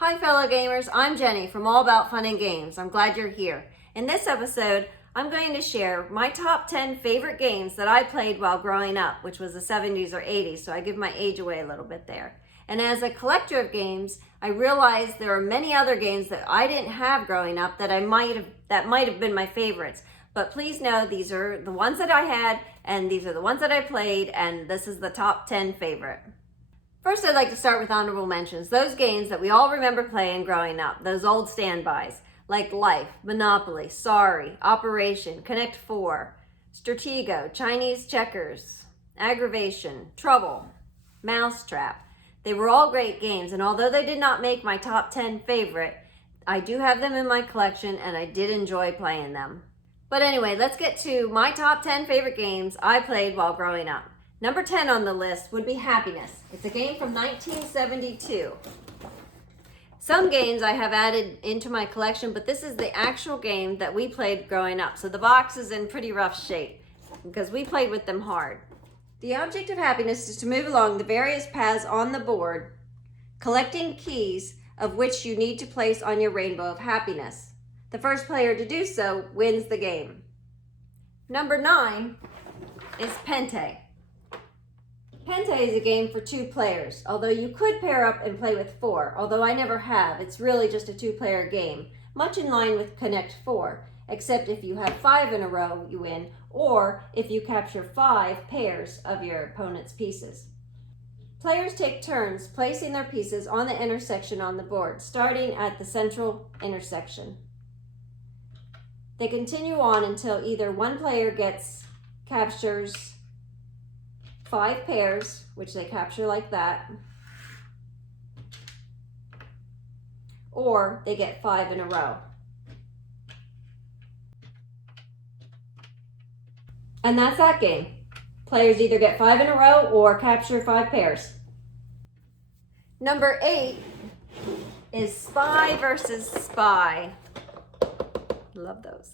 Hi fellow gamers, I'm Jenny from All About Fun and Games. I'm glad you're here. In this episode, I'm going to share my top 10 favorite games that I played while growing up, which was the 70s or 80s, so I give my age away a little bit there. And as a collector of games, I realized there are many other games that I didn't have growing up that might have been my favorites. But please know these are the ones that I had, and these are the ones that I played, and this is the top 10 favorite. First, I'd like to start with honorable mentions. Those games that we all remember playing growing up, those old standbys, like Life, Monopoly, Sorry, Operation, Connect 4, Stratego, Chinese Checkers, Aggravation, Trouble, Mousetrap. They were all great games, and although they did not make my top 10 favorite, I do have them in my collection, and I did enjoy playing them. But anyway, let's get to my top 10 favorite games I played while growing up. Number 10 on the list would be Happiness. It's a game from 1972. Some games I have added into my collection, but this is the actual game that we played growing up. So the box is in pretty rough shape because we played with them hard. The object of Happiness is to move along the various paths on the board, collecting keys of which you need to place on your rainbow of happiness. The first player to do so wins the game. Number 9 is Pente. Pente is a game for 2 players, although you could pair up and play with 4, although I never have. It's really just a 2-player game, much in line with Connect 4, except if you have 5 in a row, you win, or if you capture 5 pairs of your opponent's pieces. Players take turns placing their pieces on the intersection on the board, starting at the central intersection. They continue on until either one player captures 5 pairs, which they capture like that, or they get 5 in a row. And that's that game. Players either get 5 in a row or capture 5 pairs. Number 8 is Spy versus Spy. Love those.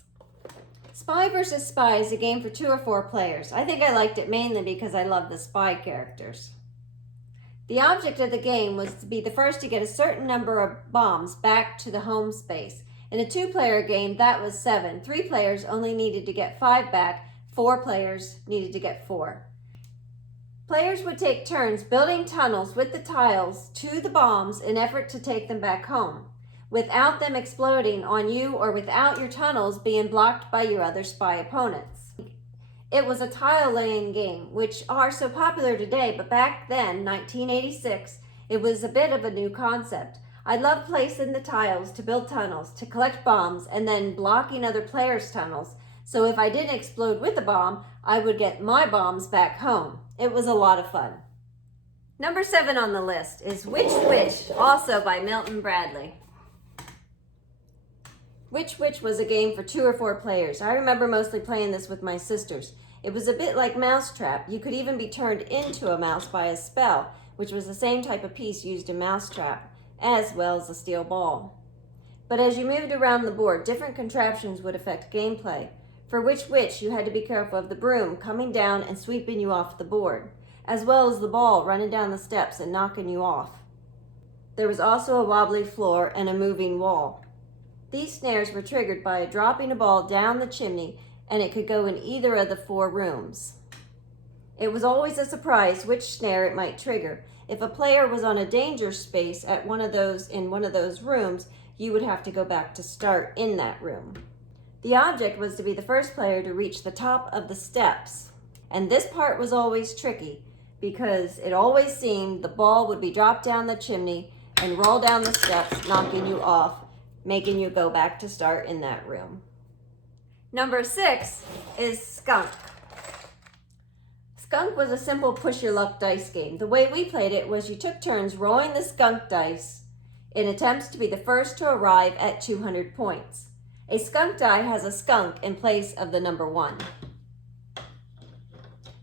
Spy vs. Spy is a game for 2 or 4 players. I think I liked it mainly because I love the spy characters. The object of the game was to be the first to get a certain number of bombs back to the home space. In a 2-player game, that was 7. 3 players only needed to get 5 back. 4 players needed to get 4. Players would take turns building tunnels with the tiles to the bombs in effort to take them back home, without them exploding on you or without your tunnels being blocked by your other spy opponents. It was a tile-laying game, which are so popular today, but back then, 1986, it was a bit of a new concept. I loved placing the tiles to build tunnels, to collect bombs, and then blocking other players' tunnels, so if I didn't explode with a bomb, I would get my bombs back home. It was a lot of fun. Number 7 on the list is Which Witch, also by Milton Bradley. Which Witch was a game for 2 or 4 players. I remember mostly playing this with my sisters. It was a bit like Mousetrap. You could even be turned into a mouse by a spell, which was the same type of piece used in Mousetrap, as well as a steel ball. But as you moved around the board, different contraptions would affect gameplay. For Which Witch, you had to be careful of the broom coming down and sweeping you off the board, as well as the ball running down the steps and knocking you off. There was also a wobbly floor and a moving wall. These snares were triggered by dropping a ball down the chimney, and it could go in either of the 4 rooms. It was always a surprise which snare it might trigger. If a player was on a danger space in one of those rooms, you would have to go back to start in that room. The object was to be the first player to reach the top of the steps, and this part was always tricky because it always seemed the ball would be dropped down the chimney and roll down the steps, knocking you off, making you go back to start in that room. Number 6 is Skunk. Skunk was a simple push-your-luck dice game. The way we played it was you took turns rolling the skunk dice in attempts to be the first to arrive at 200 points. A skunk die has a skunk in place of the number 1.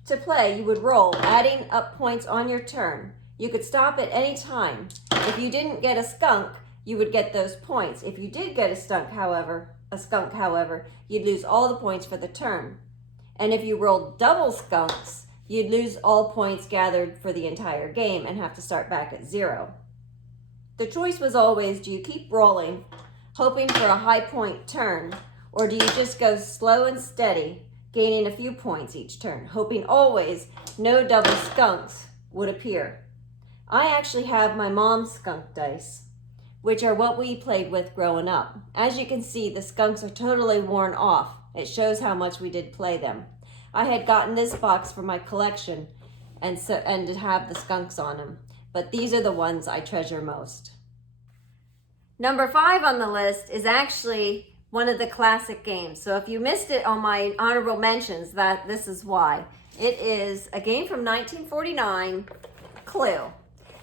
To play, you would roll, adding up points on your turn. You could stop at any time. If you didn't get a skunk, you would get those points. If you did get a skunk, however, you'd lose all the points for the turn. And if you rolled double skunks, you'd lose all points gathered for the entire game and have to start back at 0. The choice was always, do you keep rolling, hoping for a high point turn, or do you just go slow and steady, gaining a few points each turn, hoping always no double skunks would appear? I actually have my mom's skunk dice, which are what we played with growing up. As you can see, the skunks are totally worn off. It shows how much we did play them. I had gotten this box for my collection and to have the skunks on them, but these are the ones I treasure most. Number 5 on the list is actually one of the classic games. So if you missed it on my honorable mentions, this is why. It is a game from 1949, Clue.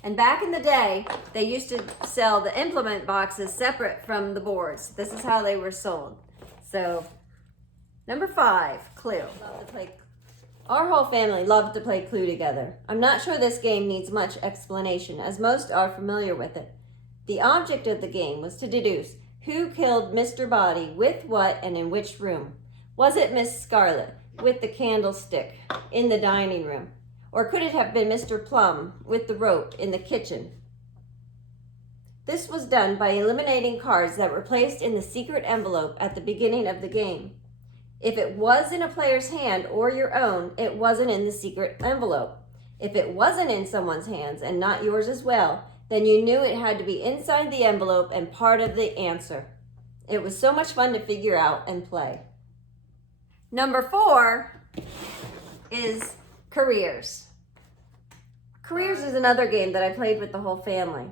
And back in the day, they used to sell the implement boxes separate from the boards. This is how they were sold. So, number 5, Clue. Our whole family loved to play Clue together. I'm not sure this game needs much explanation, as most are familiar with it. The object of the game was to deduce who killed Mr. Body with what and in which room. Was it Miss Scarlet with the candlestick in the dining room? Or could it have been Mr. Plum with the rope in the kitchen? This was done by eliminating cards that were placed in the secret envelope at the beginning of the game. If it was in a player's hand or your own, it wasn't in the secret envelope. If it wasn't in someone's hands and not yours as well, then you knew it had to be inside the envelope and part of the answer. It was so much fun to figure out and play. Number 4 is Careers. Careers is another game that I played with the whole family.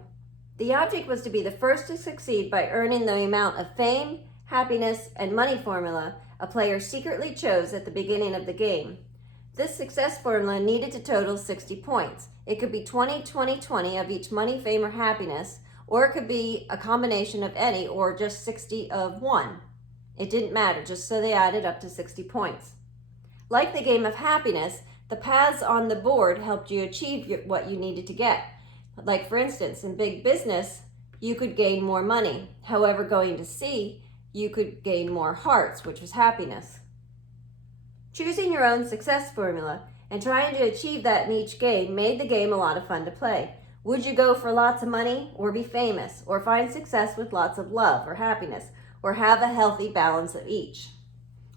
The object was to be the first to succeed by earning the amount of fame, happiness, and money formula a player secretly chose at the beginning of the game. This success formula needed to total 60 points. It could be 20, 20, 20 of each money, fame, or happiness, or it could be a combination of any or just 60 of one. It didn't matter, just so they added up to 60 points. Like the game of happiness, the paths on the board helped you achieve what you needed to get. Like for instance, in big business, you could gain more money. However, going to sea, you could gain more hearts, which was happiness. Choosing your own success formula and trying to achieve that in each game made the game a lot of fun to play. Would you go for lots of money or be famous or find success with lots of love or happiness or have a healthy balance of each?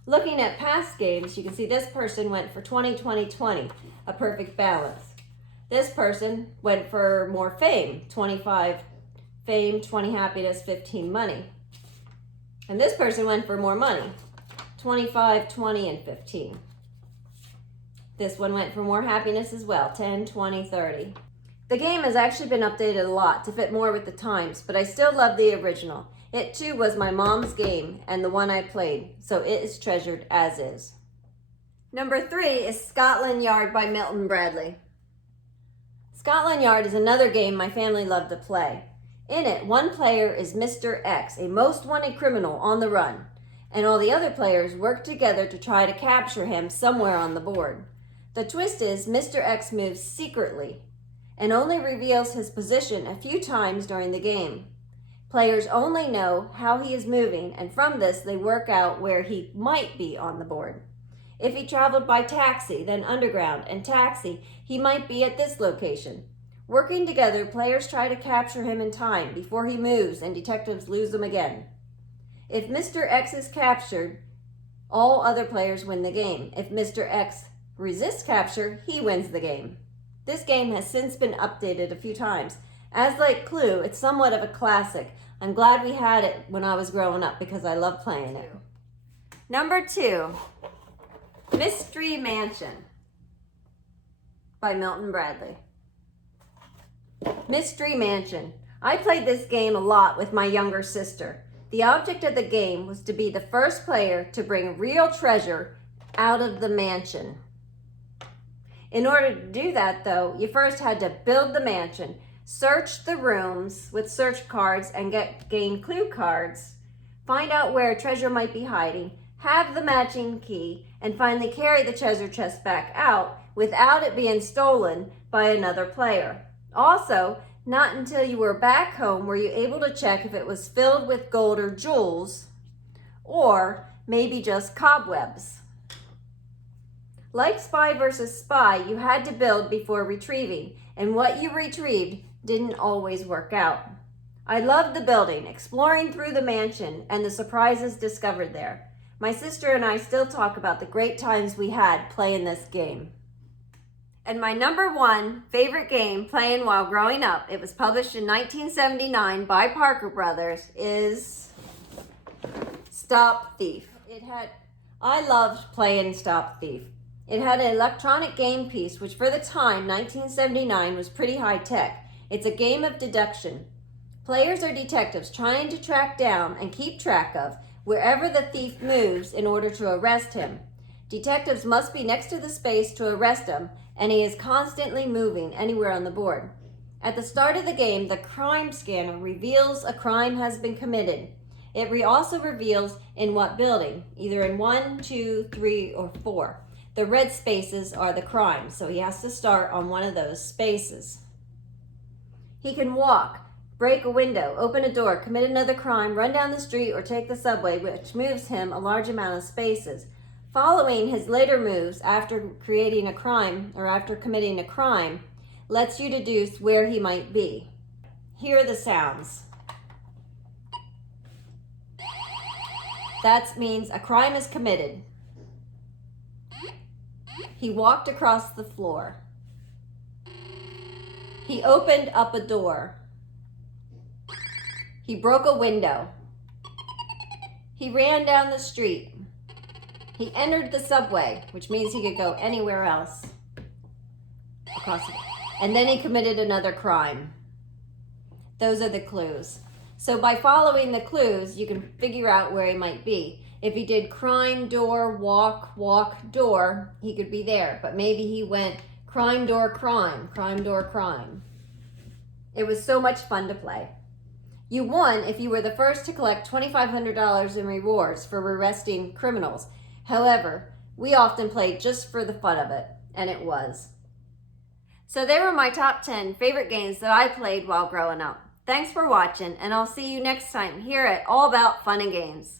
Looking at past games, you can see this person went for 20, 20, 20, a perfect balance. This person went for more fame, 25 fame, 20 happiness, 15 money. And this person went for more money, 25, 20, and 15. This one went for more happiness as well, 10, 20, 30. The game has actually been updated a lot to fit more with the times, but I still love the original. It too was my mom's game and the one I played, so it is treasured as is. Number 3 is Scotland Yard by Milton Bradley. Scotland Yard is another game my family loved to play. In it, one player is Mr. X, a most wanted criminal on the run, and all the other players work together to try to capture him somewhere on the board. The twist is Mr. X moves secretly and only reveals his position a few times during the game. Players only know how he is moving, and from this they work out where he might be on the board. If he traveled by taxi, then underground, and taxi, he might be at this location. Working together, players try to capture him in time before he moves and detectives lose him again. If Mr. X is captured, all other players win the game. If Mr. X resists capture, he wins the game. This game has since been updated a few times. As like Clue, it's somewhat of a classic. I'm glad we had it when I was growing up because I love playing it. Number 2, Mystery Mansion by Milton Bradley. Mystery Mansion. I played this game a lot with my younger sister. The object of the game was to be the first player to bring real treasure out of the mansion. In order to do that, though, you first had to build the mansion, search the rooms with search cards and gain clue cards, find out where treasure might be hiding, have the matching key, and finally carry the treasure chest back out without it being stolen by another player. Also, not until you were back home were you able to check if it was filled with gold or jewels, or maybe just cobwebs. Like Spy vs. Spy, you had to build before retrieving, and what you retrieved didn't always work out. I loved the building, exploring through the mansion, and the surprises discovered there. My sister and I still talk about the great times we had playing this game. And my number one favorite game playing while growing up, it was published in 1979 by Parker Brothers, is Stop Thief. I loved playing Stop Thief. It had an electronic game piece, which for the time, 1979, was pretty high tech. It's a game of deduction. Players are detectives trying to track down and keep track of wherever the thief moves in order to arrest him. Detectives must be next to the space to arrest him, and he is constantly moving anywhere on the board. At the start of the game, the crime scanner reveals a crime has been committed. It also reveals in what building, either in 1, 2, 3, or 4. The red spaces are the crimes, so he has to start on one of those spaces. He can walk, break a window, open a door, commit another crime, run down the street, or take the subway, which moves him a large amount of spaces. Following his later moves after creating a crime or after committing a crime lets you deduce where he might be. Here are the sounds. That means a crime is committed. He walked across the floor. He opened up a door. He broke a window. He ran down the street. He entered the subway, which means he could go anywhere else. And then he committed another crime. Those are the clues. So by following the clues, you can figure out where he might be. If he did crime, door, walk, walk, door, he could be there. But maybe he went crime, door, crime, crime, door, crime. It was so much fun to play. You won if you were the first to collect $2,500 in rewards for arresting criminals. However, we often played just for the fun of it, and it was. So they were my top 10 favorite games that I played while growing up. Thanks for watching, and I'll see you next time here at All About Fun and Games.